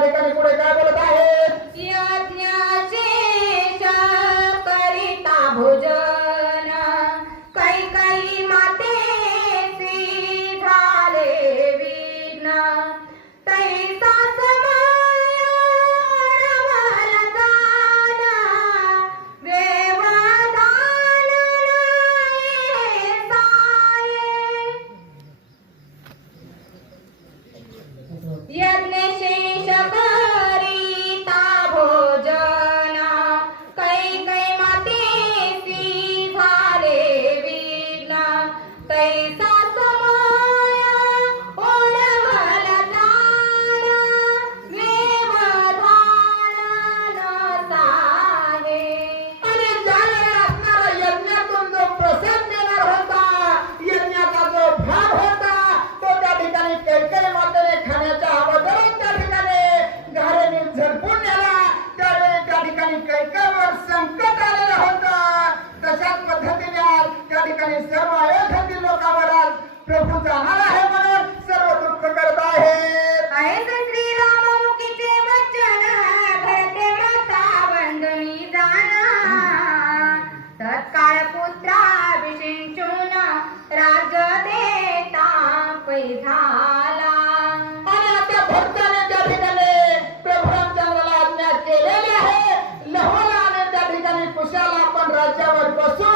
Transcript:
ठिकाणी पुढे काय बोलत आहेत? यज्ञाचे करिता भोजन कैकई मातेसी झाले विघ्न तैसा समाया वरदान व्यवधान यज्ञशेष करिता भोजन कैकई मातेसी झाले विघ्न तैसा समय ओढवल जाण व्यवधान नसावे. आणि ज्यावेळी असणारा यज्ञातून जो प्रसाद मिळणार होता, यज्ञाचा जो भाग होता, तो त्या ठिकाणी कैकेयी मातेने खाण्याच्या अगोदरच त्या ठिकाणी घारेने झडपून नेला. त्यावेळी त्या ठिकाणी कैकेयीवर संकट आलेलं होतं. तशाच पद्धतीने आज त्या ठिकाणी सर्व अयोध्येतील लोकांवर आज प्रभू जाणार आहे म्हणून सर्व दुःख करत आहेत. ऐसे श्रीराममुखीचे वचन भरते माता वंदनी जाना तत्काळ पुत्राभिषिंचून राज देता पै झाला. आणि आता भक्ताने त्या ठिकाणी प्रभू रामचंद्राला आज्ञा केलेली आहे. लहुला आणि त्या ठिकाणी कुशाला आपण राज्यावर बसू